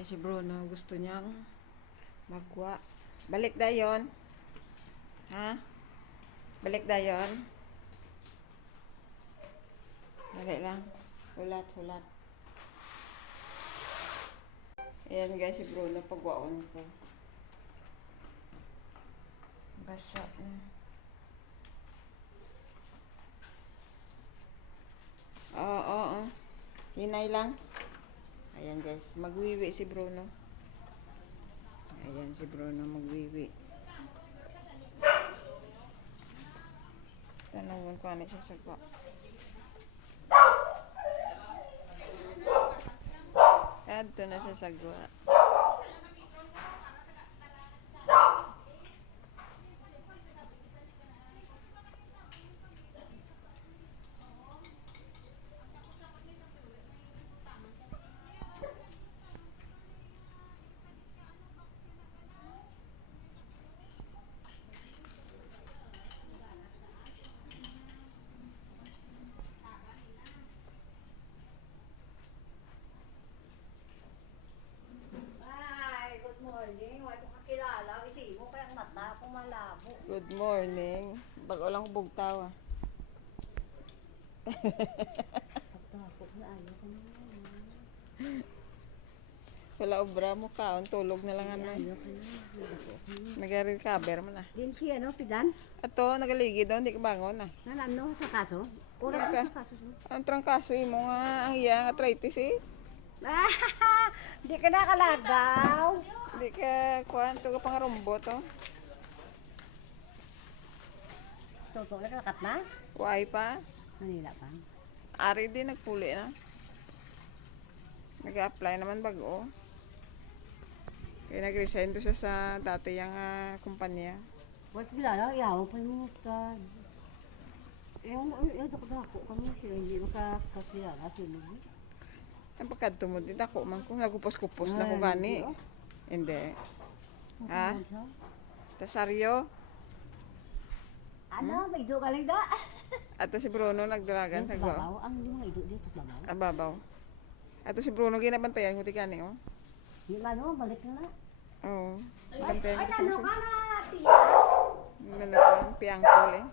guys, si Bruno gusto niyang magwa. Balik dayon. Ha? Balik dayon. Dali lang. Hulat, hulat. Ayan guys, si Bruno pagwaon ko. Basa na. Oo. Hinay lang. Ayan guys, magwiwi si Bruno. Ayan si Bruno magwiwi. Tanawin ko ano siya sagwa. Adto na siya sagwa. Good morning. Bago lang bugtaw ah. Wala obra mo kaon, tulog na lang ano. Nag-recover mo na. Din siya no, pidan? Ato, nagaligid daw, hindi ka bangon ah. Ano sa kaso? Oras sa kaso. Ang trangkaso mo nga, ang iya, arthritis eh. Di ka nakalagaw. Hindi ka, kuhan, ito ka pang rumbo to. So, ito nakakat na? Kuhay pa. Manila pa. Ari din, nagpuli na. Nag-apply naman bago. Kaya nag-resign to siya sa dati yung kumpanya. What's bila lang, iyaw pa yung ka. Yung dako kami siya, hindi makakakilala sino. Ang pagkadto mo, di ako man kung nagupos-kupos na ko gani. Hindi. Ha? Tasaryo? Ano, may ido ka lang da? Ato si Bruno nagdalagan sa gwa. Ang mga ido dito sa babaw. Ang babaw. Ato si Bruno ginabantayan ko tikani oh. Yung ano, balik na na. Oo. Bantayan ko sa Ano muso. ka na, tiya? Piyangkol eh.